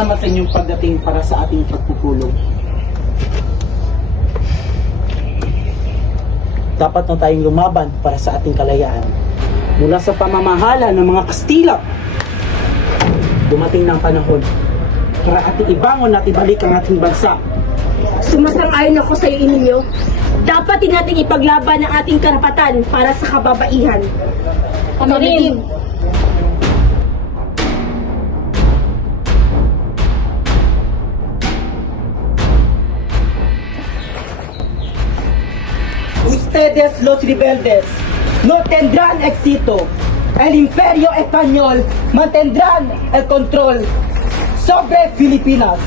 Salamat sa inyong pagdating para sa ating pagpupulong. Dapat na tayong lumaban para sa ating kalayaan. Mula sa pamamahala ng mga Kastila, dumating ng panahon para ating ibangon at ibalik ang ating bansa. Sumasang-ayon ako sa iyo, Emilio. Dapat din nating ipaglaban ang ating karapatan para sa kababaihan. Kami rin. Ustedes los rebeldes no tendrán éxito. El imperio español mantendrán el control sobre Filipinas.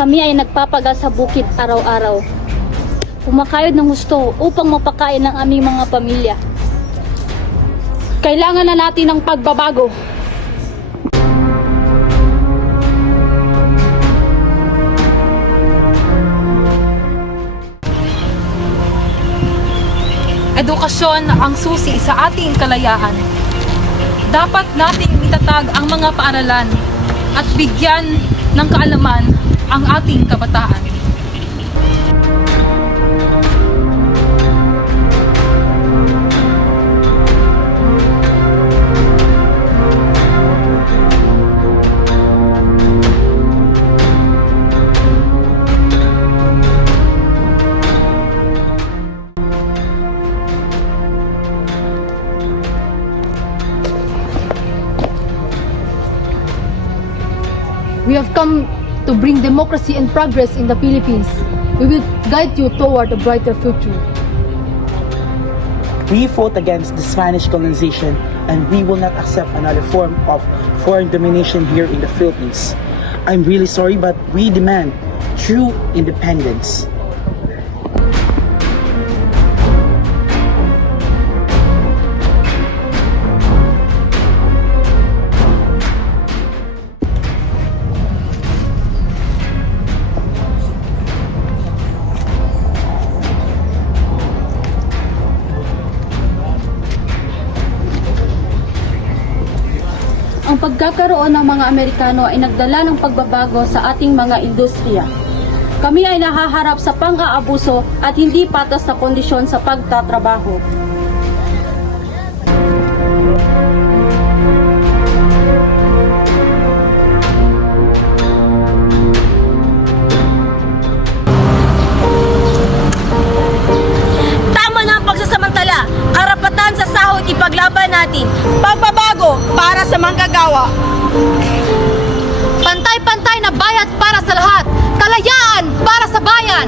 Kami ay nagpapagal sa bukid araw-araw. Kumakayod ng husto upang mapakain ang aming mga pamilya. Kailangan na natin ng pagbabago. Edukasyon ang susi sa ating kalayaan. Dapat nating itatag ang mga paaralan at bigyan ng kaalaman ang ating kabataan. We have come to bring democracy and progress in the Philippines. We will guide you toward a brighter future. We fought against the Spanish colonization and we will not accept another form of foreign domination here in the Philippines. I'm really sorry, but we demand true independence. Ang pagkakaroon ng mga Amerikano ay nagdala ng pagbabago sa ating mga industriya. Kami ay nahaharap sa pang-aabuso at hindi patas na kondisyon sa pagtatrabaho. Tama na ang pagsasamantala. Karapatan sa sahod ipaglaban natin. Pagbabago para sa manggagawa. Pantay-pantay na bayad para sa lahat. Kalayaan para sa bayan.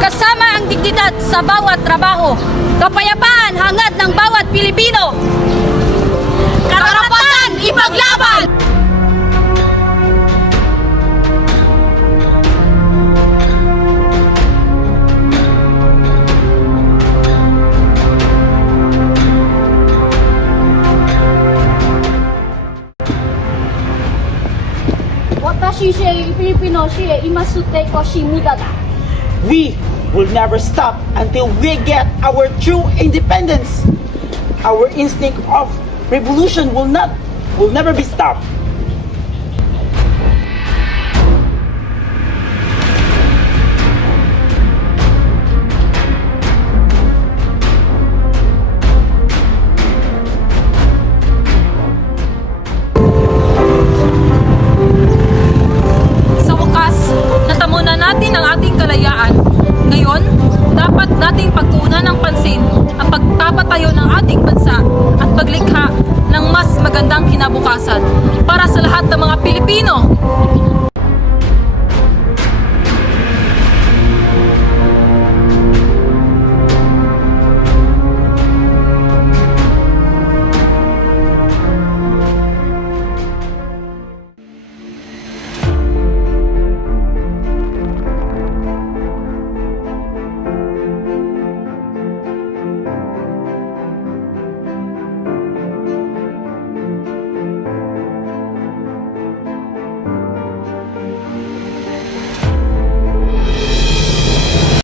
Kasama ang dignidad sa bawat trabaho. Kapayapaan hangad ng bawat Pilipino. Karapatan ipaglaban! We will never stop until we get our true independence. Our instinct of revolution will never be stopped. Sa wakas, natamo na natin ang ating kalayaan. Ngayon, dapat nating pagtuunan ng pansin ang pagpapatayo ng ating bansa at paglikha ng mas magandang kinabukasan para sa lahat ng mga Pilipino.